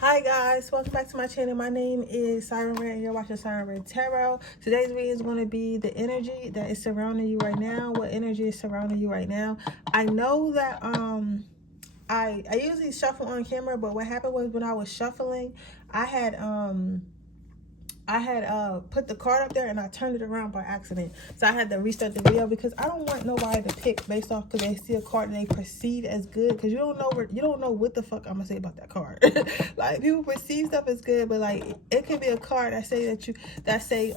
Hi guys, welcome back to my channel. My name is Siren Redd and you're watching Siren Redd Tarot. Today's video is going to be the energy that is surrounding you right now. What energy is surrounding you right now? I know that I usually shuffle on camera, but what happened was when I was shuffling, I had put the card up there and I turned it around by accident. So I had to restart the video because I don't want nobody to pick based off because they see a card and they perceive as good, because you don't know what the fuck I'm gonna say about that card. Like, people perceive stuff as good, but like it could be a card that say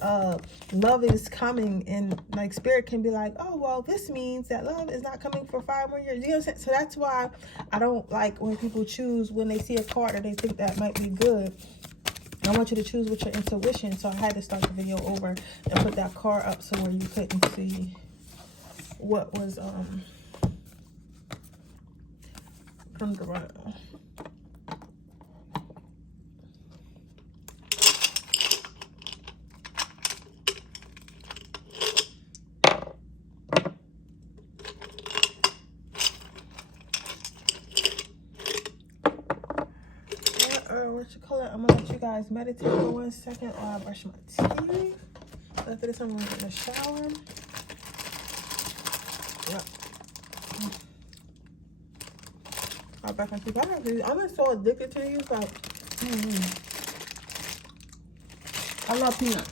love is coming, and like spirit can be like, oh well, this means that love is not coming for 5 more years. You know what I'm saying? So that's why I don't like when people choose when they see a card that they think that might be good. I want you to choose with your intuition, so I had to start the video over and put that card up so where you couldn't see what was from the right. What you call it? I'm gonna let you guys meditate for 1 second while I brush my teeth. After this, I'm gonna get in the shower. Yep. I'll brush my teeth. I'm so addicted to these. Like, I love peanuts.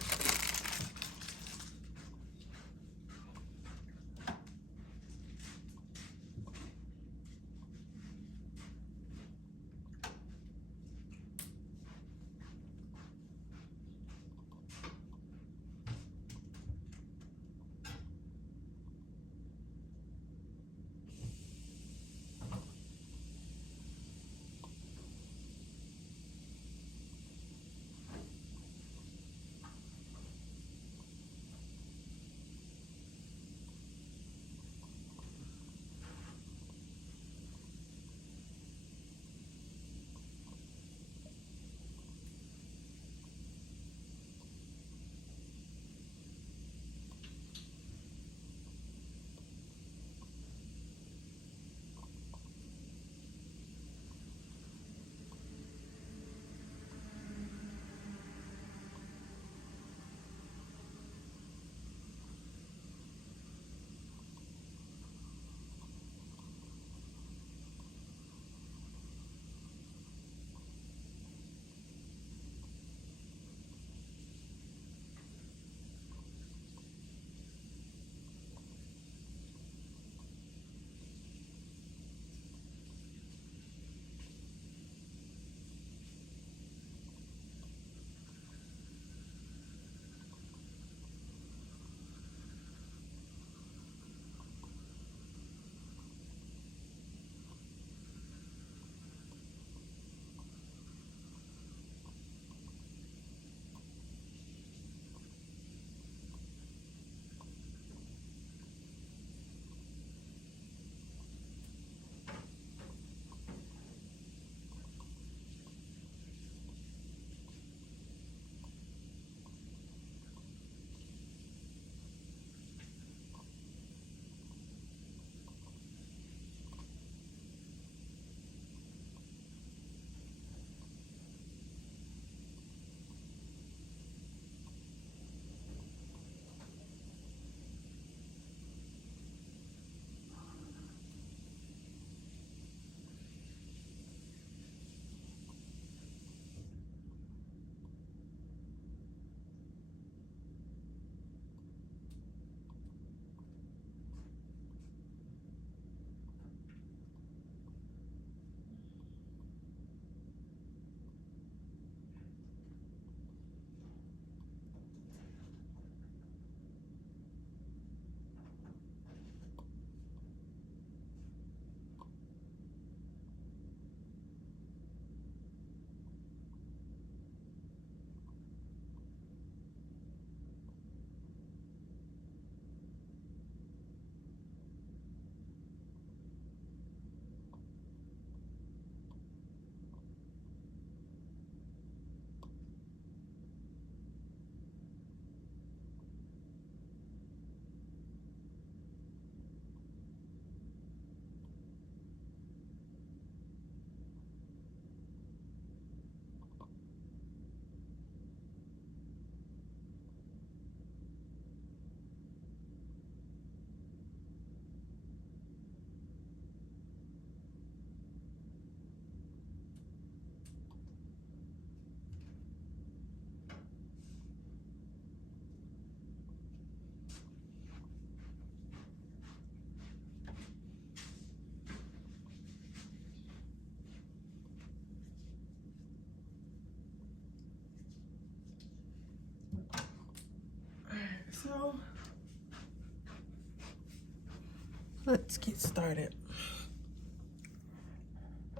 Let's get started.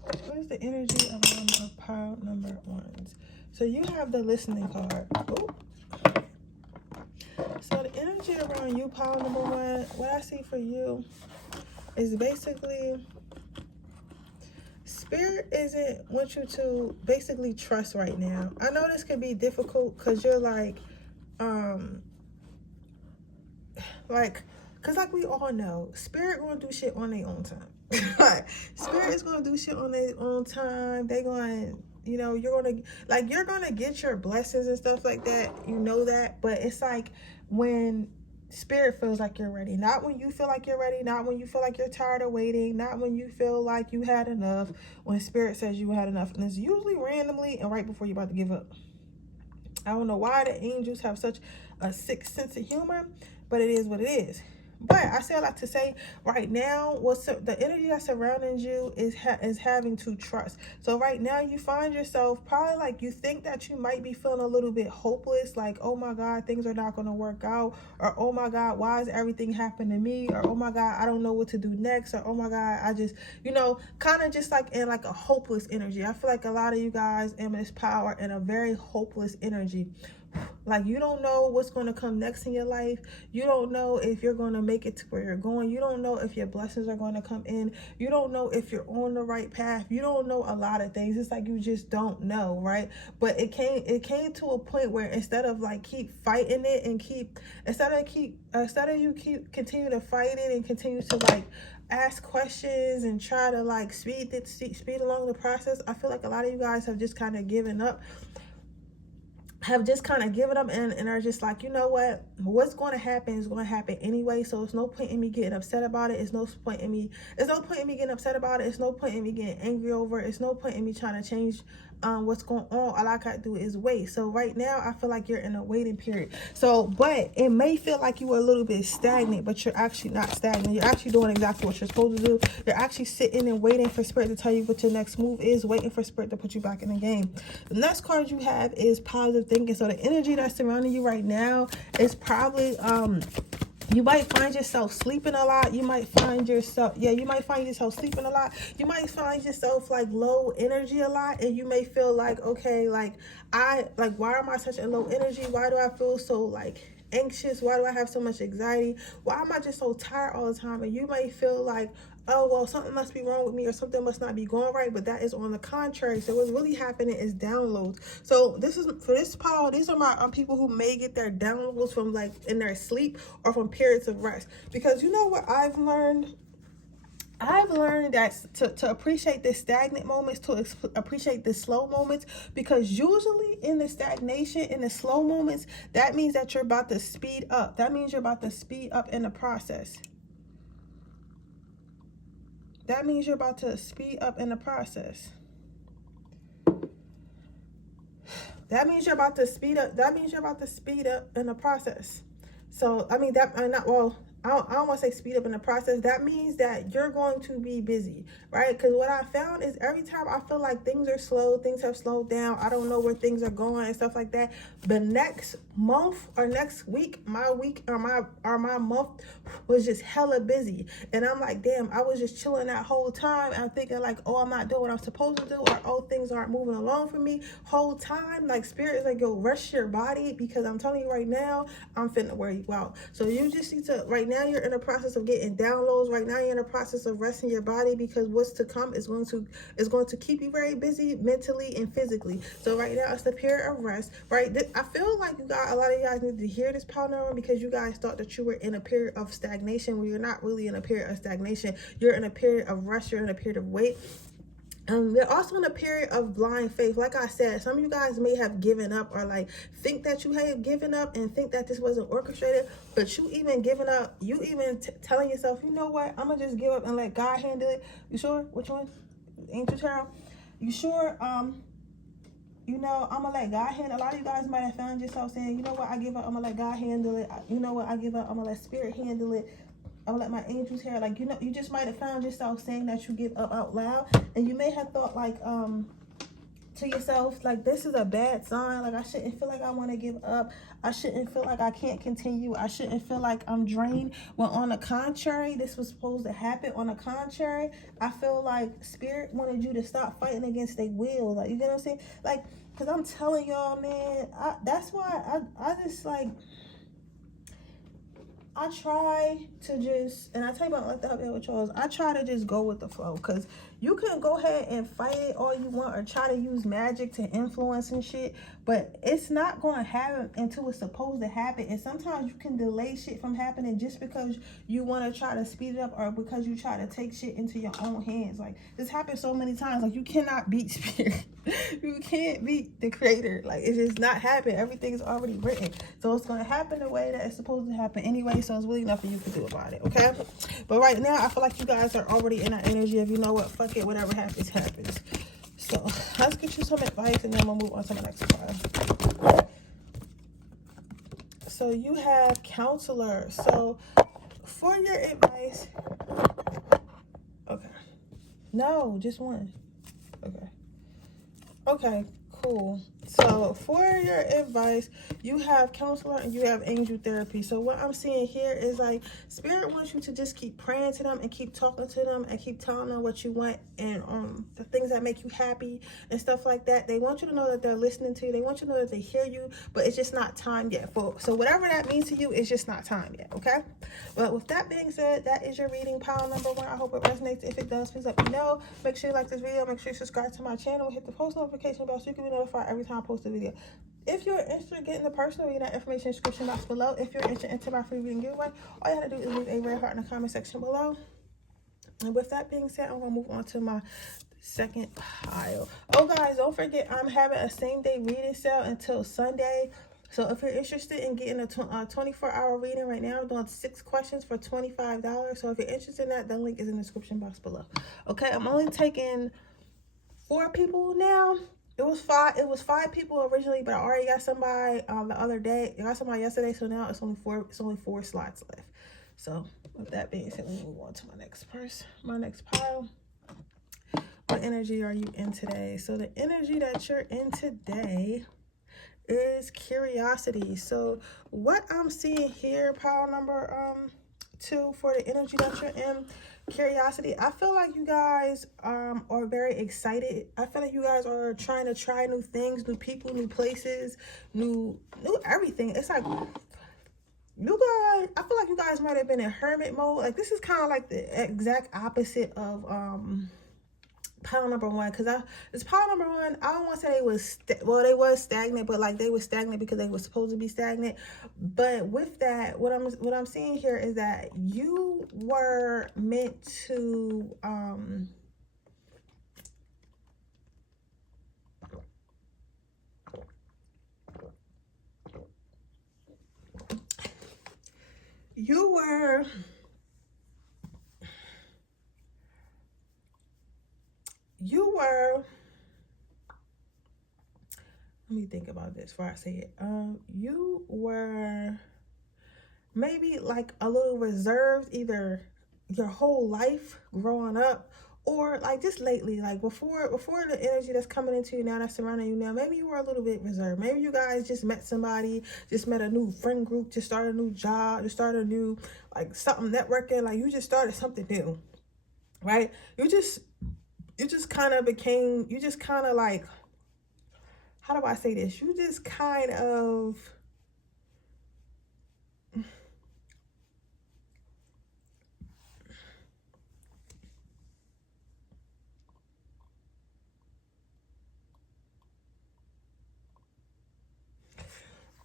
What is the energy around pile number ones? So you have the listening card. Ooh. So the energy around you, pile number one, what I see for you is basically Spirit isn't want you to basically trust right now. I know this could be difficult because you're like because like we all know, Spirit gonna do shit on their own time. Like, Spirit is gonna do shit on their own time. They gonna, you know, you're gonna get your blessings and stuff like that. You know that, but it's like when Spirit feels like you're ready, not when you feel like you're ready, not when you feel like you're tired of waiting, not when you feel like you had enough. When Spirit says you had enough, and it's usually randomly and right before you're about to give up. I don't know why the angels have such a sick sense of humor, but it is what it is. But I say a lot to say right now, the energy that's surrounding you is having to trust. So right now you find yourself probably like you think that you might be feeling a little bit hopeless, like, oh my God, things are not going to work out, or oh my God, why is everything happening to me, or oh my God, I don't know what to do next, or oh my God, I just, you know, kind of just like in like a hopeless energy. I feel like a lot of you guys in this power in a very hopeless energy. Like you don't know what's going to come next in your life. You don't know if you're going to make it to where you're going. You don't know if your blessings are going to come in. You don't know if you're on the right path. You don't know a lot of things. It's like you just don't know, right? But it came to a point where instead of like keep fighting it and continue to fight it and continue to like ask questions and try to like speed along the process. I feel like a lot of you guys have just kind of given up. And are just like, you know what's going to happen is going to happen anyway, so it's no point in me getting upset about it. It's no point in me getting upset about it. It's no point in me getting angry over it. It's no point in me trying to change what's going on. All I gotta do is wait. So right now I feel like you're in a waiting period. So but it may feel like you were a little bit stagnant, but you're actually not stagnant. You're actually doing exactly what you're supposed to do. You're actually sitting and waiting for Spirit to tell you what your next move is, waiting for Spirit to put you back in the game. The next card you have is positive thinking. So the energy that's surrounding you right now is probably you might find yourself sleeping a lot. You might find yourself sleeping a lot. You might find yourself like low energy a lot, and you may feel like, okay, why am I such a low energy? Why do I feel so like anxious? Why do I have so much anxiety? Why am I just so tired all the time? And you may feel like, oh, well, something must be wrong with me or something must not be going right, but that is on the contrary. So what's really happening is downloads. So for this pile, these are my people who may get their downloads from like in their sleep or from periods of rest. Because you know what I've learned? I've learned that to appreciate the stagnant moments, to appreciate the slow moments, because usually in the stagnation, in the slow moments, that means that you're about to speed up. That means you're about to speed up in the process. That means you're about to speed up in the process. That means you're about to speed up. That means you're about to speed up in the process. So, I mean, I don't want to say speed up in the process. That means that you're going to be busy, right? Because what I found is every time I feel like things are slow, things have slowed down, I don't know where things are going and stuff like that. The next month or next week, my month was just hella busy. And I'm like, damn, I was just chilling that whole time. I'm thinking like, oh, I'm not doing what I'm supposed to do, or oh, things aren't moving along for me. Whole time, like Spirit is like, yo, rest your body, because I'm telling you right now, I'm finna wear you out. So you just need to, right now you're in the process of getting downloads. Right now you're in the process of resting your body, because what's to come is going to keep you very busy mentally and physically. So right now it's the period of rest, right? I feel like a lot of you guys need to hear this power number, because you guys thought that you were in a period of stagnation, when you're not really in a period of stagnation. You're in a period of rest. You're in a period of wait. They're also in a period of blind faith. Like I said, some of you guys may have given up, or like think that you have given up and think that this wasn't orchestrated, but you even giving up, you even telling yourself, you know what, I'm gonna just give up and let God handle it. You sure? Which one? Angel Tarot? You sure? You know, I'm gonna let God handle. A lot of you guys might have found yourself saying, you know what, I give up, I'm gonna let God handle it. You know what, I give up, I'm gonna let Spirit handle it. I'm gonna let my angels here. Like, you know, you just might have found yourself saying that you give up out loud. And you may have thought like to yourself, like, this is a bad sign. Like, I shouldn't feel like I want to give up. I shouldn't feel like I can't continue. I shouldn't feel like I'm drained. When on the contrary, this was supposed to happen. On the contrary, I feel like Spirit wanted you to stop fighting against their will. Like, you get what I'm saying? Like, because I'm telling y'all, man, that's why I just, like, I try to just, and I tell you about like the help with Charles, I try to just go with the flow, because you can go ahead and fight it all you want or try to use magic to influence and shit, but it's not going to happen until it's supposed to happen. And sometimes you can delay shit from happening just because you want to try to speed it up, or because you try to take shit into your own hands. Like, this happens so many times. Like, you cannot beat Spirit. You can't beat the Creator. Like, it's just not happening. Everything's already written, so it's going to happen the way that it's supposed to happen anyway. So it's really nothing you can do about it, okay? But right now, I feel like you guys are already in that energy of, you know what, fuck it, whatever happens, happens. So let's get you some advice, and then we'll move on to the next part. So you have Counselor. So for your advice, okay. No, just one. Okay, cool. So for your advice, you have Counselor and you have Angel Therapy. So what I'm seeing here is, like, Spirit wants you to just keep praying to them and keep talking to them and keep telling them what you want, and the things that make you happy and stuff like that. They want you to know that they're listening to you. They want you to know that they hear you, but it's just not time yet. So whatever that means to you, it's just not time yet, okay? But with that being said, that is your reading, pile number 1. I hope it resonates. If it does, please let me know. Make sure you like this video. Make sure you subscribe to my channel. Hit the post notification bell so you can be notified every time I post a video. If you're interested in getting the personal reading, that information in the description box below. If you're interested in my free reading giveaway, all you have to do is leave a red heart in the comment section below. And with that being said, I'm going to move on to my second pile. Oh, guys, don't forget, I'm having a same-day reading sale until Sunday. So if you're interested in getting a 24-hour reading right now, I'm doing 6 questions for $25. So if you're interested in that, the link is in the description box below. Okay, I'm only taking 4 people now. It was 5 people originally, but I already got somebody the other day. I got somebody yesterday, so now it's only 4. It's only 4 slots left. So with that being said, we'll move on to my next pile. What energy are you in today? So the energy that you're in today is curiosity. So what I'm seeing here, pile number 2, for the energy that you're in, curiosity. I feel like you guys are very excited. I feel like you guys are trying to try new things, new people, new places, new everything. It's like you guys, I feel like you guys might have been in hermit mode. Like, this is kind of like the exact opposite of pile number 1, because this pile number 1, I don't want to say they was they was stagnant, but like they were stagnant because they were supposed to be stagnant. But with that, what I'm seeing here is that you were meant to let me think about this before I say it. You were maybe like a little reserved, either your whole life growing up, or like just lately, like before the energy that's coming into you now, that's surrounding you now, maybe you were a little bit reserved. Maybe you guys just met somebody, just met a new friend group, just started a new job, just started a new, like, something networking. Like, you just started something new, right? You just kind of like, how do I say this? You just kind of,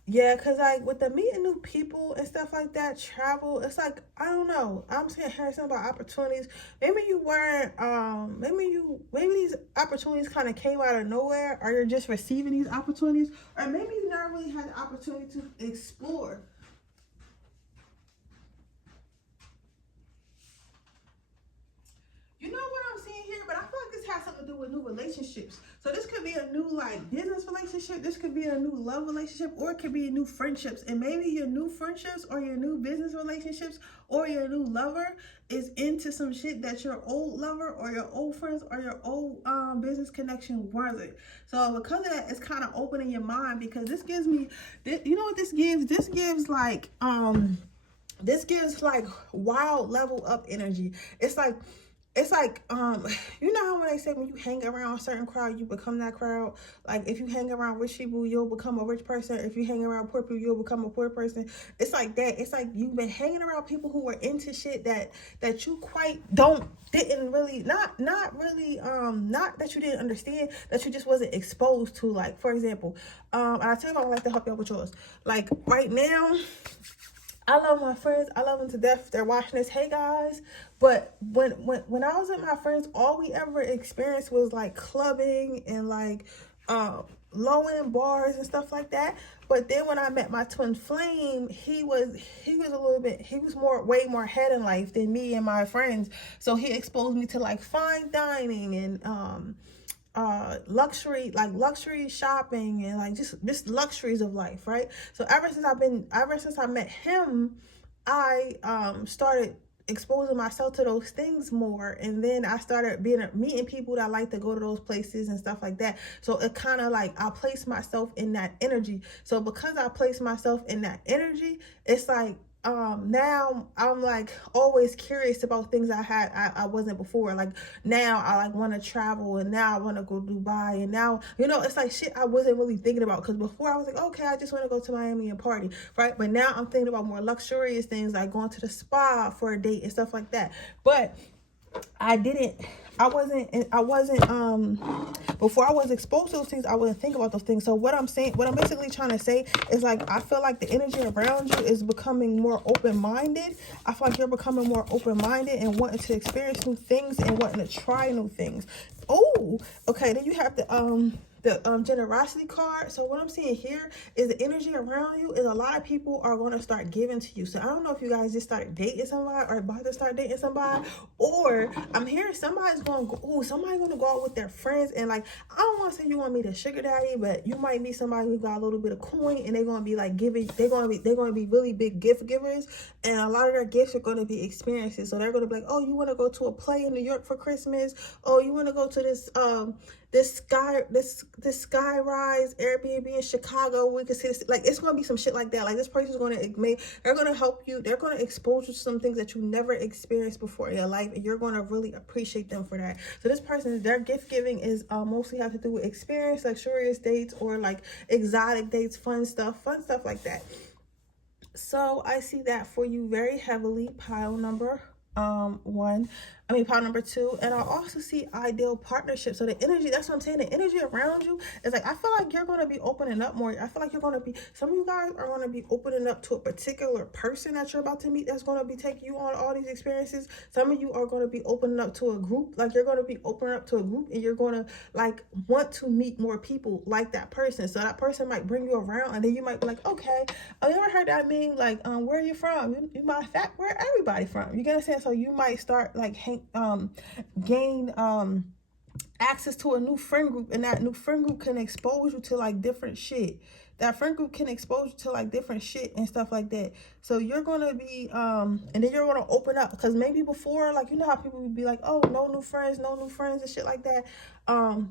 yeah, because like with the meeting new people and stuff like that, travel, it's like, I don't know. I'm saying hearing something about opportunities. Maybe you weren't, maybe these opportunities kind of came out of nowhere, or you're just receiving these opportunities, or maybe you never really had the opportunity to explore. You know what I'm seeing here? But I feel like this has something to do with new relationships. So this could be a new like business relationship. This could be a new love relationship, or it could be new friendships. And maybe your new friendships or your new business relationships or your new lover is into some shit that your old lover or your old friends or your old business connection wasn't. So because of that, it's kind of opening your mind, because this gives me, you know what this gives? This gives like wild level up energy. It's like you know how when they say when you hang around a certain crowd, you become that crowd. Like if you hang around rich people, you'll become a rich person. If you hang around poor people, you'll become a poor person. It's like that. It's like you've been hanging around people who were into shit that you didn't really not that you didn't understand, that you just wasn't exposed to. Like for example, and I tell you, I would like to help you out with yours. Like right now, I love my friends. I love them to death. They're watching this. Hey guys. But when I was with my friends, all we ever experienced was like clubbing and like low-end bars and stuff like that. But then when I met my twin flame, he was way more ahead in life than me and my friends. So he exposed me to like fine dining and luxury shopping and like just luxuries of life, right? So ever since I met him, I started exposing myself to those things more, and then I started meeting people that like to go to those places and stuff like that. So it kind of like I placed myself in that energy. So because I placed myself in that energy, it's like now I'm like always curious about things I wasn't before. Like now I like want to travel, and now I want to go to Dubai, and now, you know, it's like shit I wasn't really thinking about, because before I was like, okay, I just want to go to Miami and party, right? But now I'm thinking about more luxurious things, like going to the spa for a date and stuff like that. But before I was exposed to those things, I wouldn't think about those things. So what I'm basically trying to say is like, I feel like the energy around you is becoming more open-minded. I feel like you're becoming more open-minded and wanting to experience new things and wanting to try new things. Oh, okay. Then you have the generosity card. So what I'm seeing here is the energy around you is a lot of people are going to start giving to you. So I don't know if you guys just started dating somebody or about to start dating somebody, or I'm hearing somebody's going to go out with their friends, and like, I don't want to say you want me to sugar daddy, but you might meet somebody who got a little bit of coin, and they're going to be like giving, they're going to be really big gift givers, and a lot of their gifts are going to be experiences. So they're going to be like, oh, you want to go to a play in New York for Christmas? Oh, you want to go to this sky rise Airbnb in Chicago? We can see this. Like, it's gonna be some shit like that. Like, this person's they're gonna help you. They're gonna expose you to some things that you never experienced before in your life, and you're gonna really appreciate them for that. So this person, their gift giving is mostly have to do with experience, luxurious dates, or like exotic dates, fun stuff like that. So I see that for you very heavily, pile number pile number 2. And I also see ideal partnership. So the energy, that's what I'm saying, the energy around you is like, I feel like you're going to be opening up more. I feel like some of you guys are going to be opening up to a particular person that you're about to meet that's going to be taking you on all these experiences. Some of you are going to be opening up to a group. Like, you're going to be opening up to a group, and you're going to like want to meet more people like that person. So that person might bring you around, and then you might be like, okay, oh, you ever heard that meme? Like, where are you from? You might fact, where everybody from? You get what I'm saying? So you might start like gain access to a new friend group, and that new friend group can expose you to like different shit. That friend group can expose you to like different shit and stuff like that. So you're gonna be and then you're gonna open up, because maybe before, like, you know how people would be like, oh, no new friends and shit like that.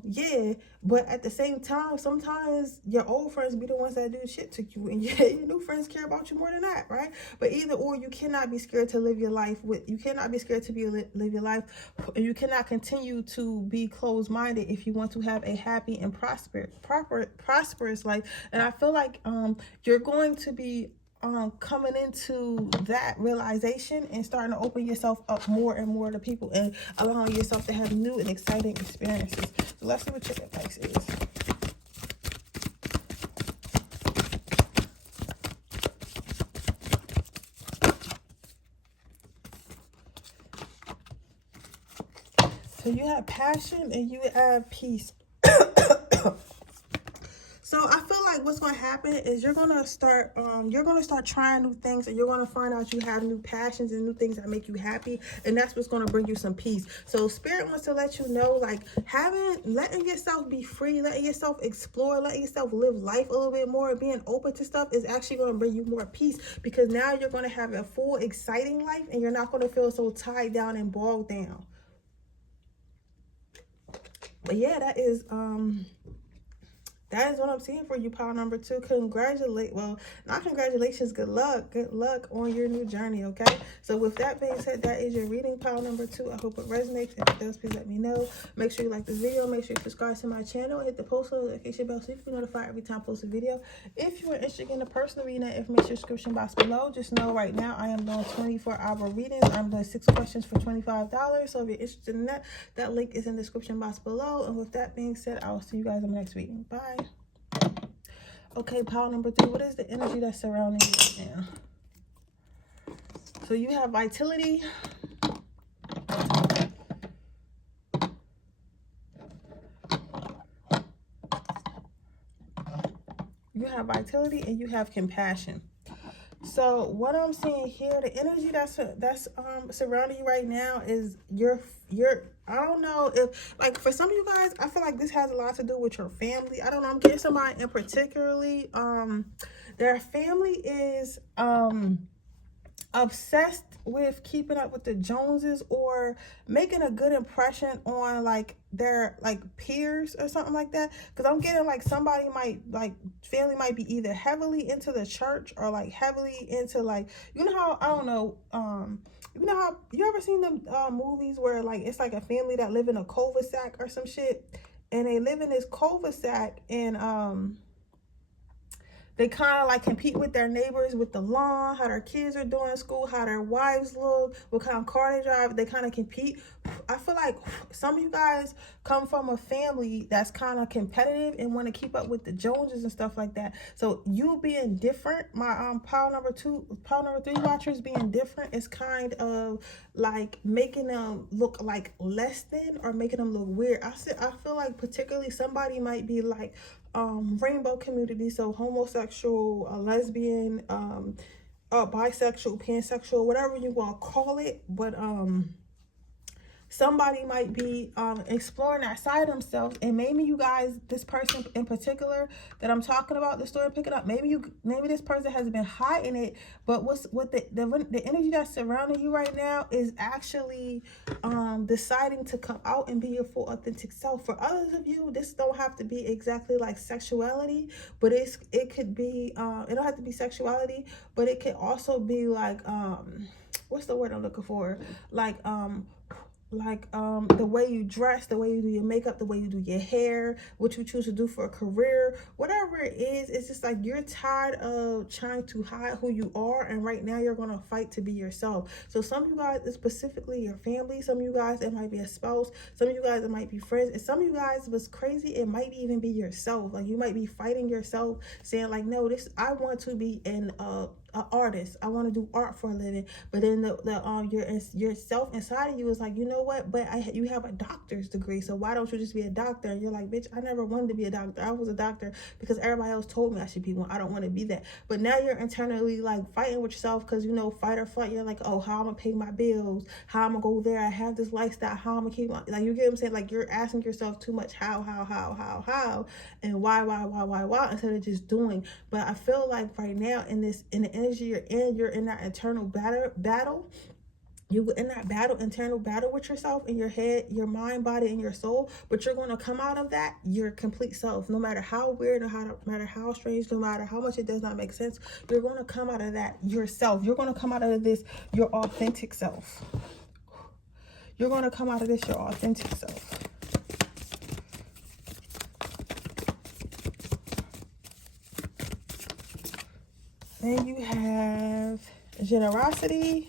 Yeah, but at the same time, sometimes your old friends be the ones that do shit to you, and your new friends care about you more than that, right? But either or, you cannot be scared to live your life you cannot be scared to live your life, and you cannot continue to be closed-minded if you want to have a happy and prosperous life. And I feel like you're going to be coming into that realization and starting to open yourself up more and more to people, and allowing yourself to have new and exciting experiences. So let's see what your advice is. So you have passion and you have peace. So I feel like what's going to happen is you're going to start trying new things, and you're going to find out you have new passions and new things that make you happy, and that's what's going to bring you some peace. So Spirit wants to let you know, like, letting yourself be free, letting yourself explore, letting yourself live life a little bit more, being open to stuff is actually going to bring you more peace, because now you're going to have a full, exciting life, and you're not going to feel so tied down and bogged down. But yeah, that is what I'm seeing for you, pile number 2. Well, not congratulations, good luck on your new journey, okay? So with that being said, that is your reading, pile number 2. I hope it resonates. If it does, please let me know. Make sure you like this video, make sure you subscribe to my channel, hit the post notification bell so you can be notified every time I post a video. If you are interested in a personal reading, that information description box below. Just know right now I am doing 24-hour readings. I'm doing 6 questions for $25. So if you're interested in that, that link is in the description box below. And with that being said, I will see you guys in the next reading. Bye. Okay, pile number 3. What is the energy that's surrounding you right now? So you have vitality. You have vitality and you have compassion. So what I'm seeing here, the energy that's surrounding you right now is your I don't know if, like, for some of you guys, I feel like this has a lot to do with your family. I don't know. I'm getting somebody in particularly, their family is obsessed with keeping up with the Joneses or making a good impression on like their like peers or something like that, because I'm getting like somebody might, like, family might be either heavily into the church or like heavily into, like, you know how, I don't know, you know how, you ever seen them movies where like it's like a family that live in a cul-de-sac or some shit, and they live in this cul-de-sac, and they kind of like compete with their neighbors with the lawn, how their kids are doing in school, how their wives look, what kind of car they drive. They kind of compete. I feel like some of you guys come from a family that's kind of competitive and want to keep up with the Joneses and stuff like that. So you being different, my pile number 3 watchers being different is kind of like making them look like less than, or making them look weird. I feel like particularly somebody might be like rainbow community, so homosexual, lesbian, bisexual, pansexual, whatever you want to call it, but somebody might be exploring that side of themselves, and maybe you guys, this person in particular that I'm talking about, the story picking up, maybe this person has been hiding it, but the energy that's surrounding you right now is actually deciding to come out and be your full authentic self. For others of you, this don't have to be exactly like sexuality, but it could be it don't have to be sexuality, but it could also be like what's the word I'm looking for, like the way you dress, the way you do your makeup, the way you do your hair, what you choose to do for a career, whatever it is. It's just like you're tired of trying to hide who you are, and right now you're going to fight to be yourself. So some of you guys, specifically your family, some of you guys, it might be a spouse, some of you guys, it might be friends, and some of you guys, what's crazy, it might even be yourself. Like you might be fighting yourself, saying like, no, I want to be an artist, I want to do art for a living, but then your self inside of you is like, you know what, but you have a doctor's degree, so why don't you just be a doctor? And you're like, bitch, I never wanted to be a doctor. I was a doctor because everybody else told me I should be one. I don't want to be that. But now you're internally like fighting with yourself, because you know, fight or flight. You're like, oh, how I'm gonna pay my bills, how I'm gonna go there, I have this lifestyle, how I'm gonna keep on, like, you get what I'm saying? Like you're asking yourself too much how, and why, instead of just doing. But I feel like right now in the energy you're in that internal battle. You're in that internal battle with yourself, in your head, your mind, body, and your soul. But you're going to come out of that your complete self. No matter how weird, no matter how strange, no matter how much it does not make sense, you're going to come out of that yourself. You're going to come out of this your authentic self. You're going to come out of this your authentic self. Then you have generosity.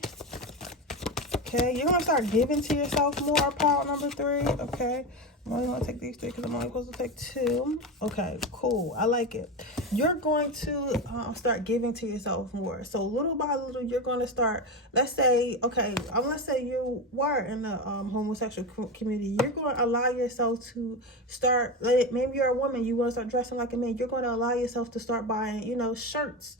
Okay, you're going to start giving to yourself more, pile number 3. Okay, I'm only going to take these 3 because I'm only supposed to take 2. Okay, cool. I like it. You're going to start giving to yourself more. So little by little, you're going to start, let's say, okay, let's say you were in the homosexual community. You're going to allow yourself to start, maybe you're a woman, you want to start dressing like a man. You're going to allow yourself to start buying, you know, shirts.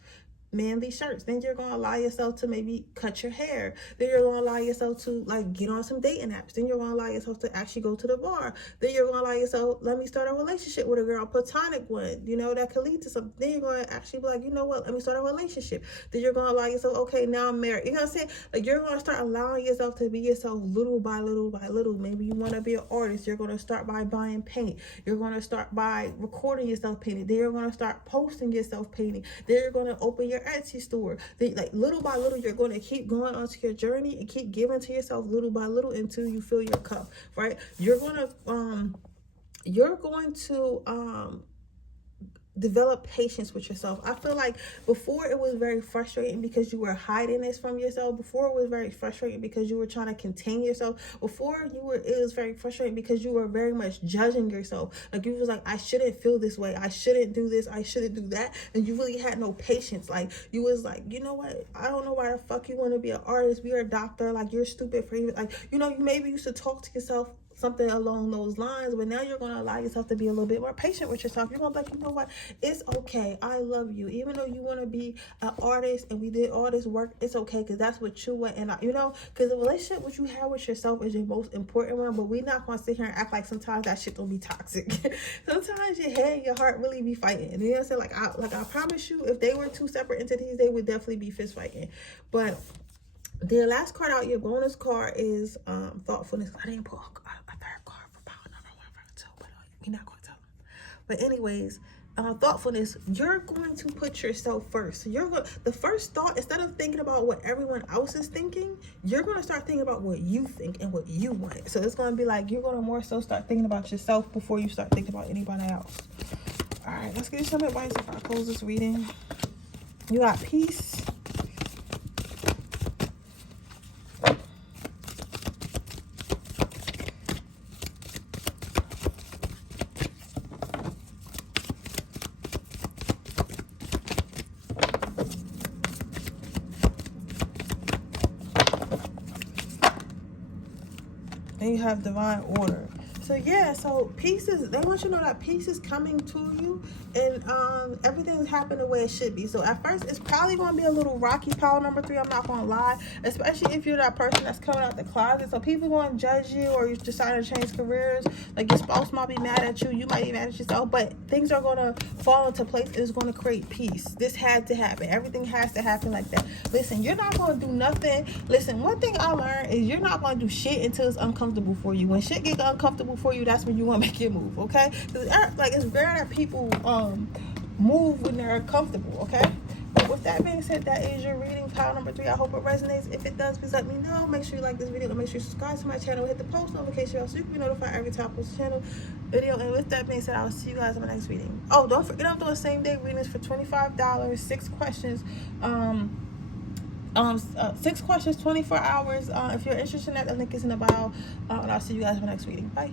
Manly shirts. Then you're going to allow yourself to maybe cut your hair. Then you're going to allow yourself to like get on some dating apps. Then you're going to allow yourself to actually go to the bar. Then you're going to allow yourself, let me start a relationship with a girl, platonic one, you know, that could lead to something. Then you're going to actually be like, you know what, let me start a relationship. Then you're going to allow yourself, okay, now I'm married. You know what I'm saying? Like, you're going to start allowing yourself to be yourself little by little by little. Maybe you want to be an artist. You're going to start by buying paint. You're going to start by recording yourself painting. Then you're going to start posting yourself painting. Then you're going to open your Etsy store. Then, like, little by little, you're going to keep going onto your journey and keep giving to yourself little by little until you fill your cup, right? You're going to develop patience with yourself. I feel like before it was very frustrating because you were hiding this from yourself. Before it was very frustrating because you were trying to contain yourself. Before it was very frustrating because you were very much judging yourself. Like, you was like, I shouldn't feel this way. I shouldn't do this. I shouldn't do that. And you really had no patience. Like, you was like, you know what? I don't know why the fuck you want to be an artist. Be a doctor. Like, you're stupid for even, like, you know, you maybe used to talk to yourself something along those lines, but now you're going to allow yourself to be a little bit more patient with yourself. You're going to be like, you know what, it's okay, I love you, even though you want to be an artist and we did all this work, it's okay, because that's what you want. And you know, because the relationship which you have with yourself is your most important one, but we're not going to sit here and act like sometimes that shit don't be toxic. Sometimes your head and your heart really be fighting. You know what I'm saying? Like I promise you, if they were 2 separate entities, they would definitely be fist fighting. But the last card out, your bonus card, is thoughtfulness. I didn't pull a third card for power number 1 for 2, but we're not going to tell them. But anyways, thoughtfulness, you're going to put yourself first. So the first thought, instead of thinking about what everyone else is thinking, you're going to start thinking about what you think and what you want. So it's going to be like, you're going to more so start thinking about yourself before you start thinking about anybody else. All right, let's get some advice before I close this reading. You got peace. And you have divine order. So yeah, so peace is, they want you to know that peace is coming to you, and everything's happening the way it should be. So at first, it's probably going to be a little rocky, power number 3, I'm not going to lie, especially if you're that person that's coming out the closet. So people going to judge you, or you're deciding to change careers. Like, your spouse might be mad at you, you might be mad at yourself, but things are going to fall into place. It's going to create peace. This had to happen. Everything has to happen like that. Listen, you're not going to do nothing. Listen, one thing I learned is you're not going to do shit until it's uncomfortable for you. When shit gets uncomfortable for you, that's when you want to make your move, okay? Like, it's rare that people move when they're comfortable, okay? But with that being said, that is your reading, pile number 3. I hope it resonates. If it does, please let me know. Make sure you like this video, and make sure you subscribe to my channel, hit the post notification bell so you can be notified every time I post a channel video. And with that being said, I'll see you guys in my next reading. Oh, don't forget, I'm doing same day readings for $25, 6 questions. 6 questions, 24 hours. If you're interested in that, the link is in the bio. And I'll see you guys in my next reading. Bye.